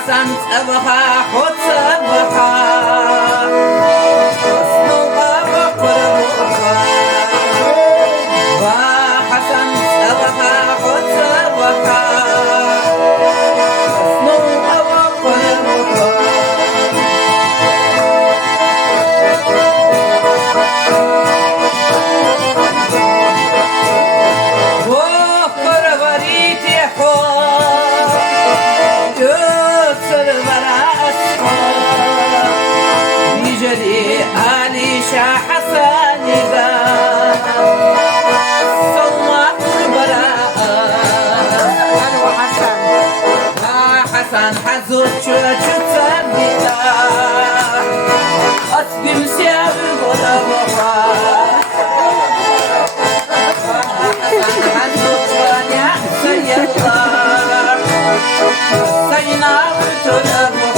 حسن صبحا خد صبحا صنوبا وقربوها وحسن صبحا خد صبحا صنوبا وقربوها حسن ذا صوّا البراء حسن حزوج شو تسبيتا أتقل سياب الغلبها حسن حزوج ونعم سيلا سينا وتنبها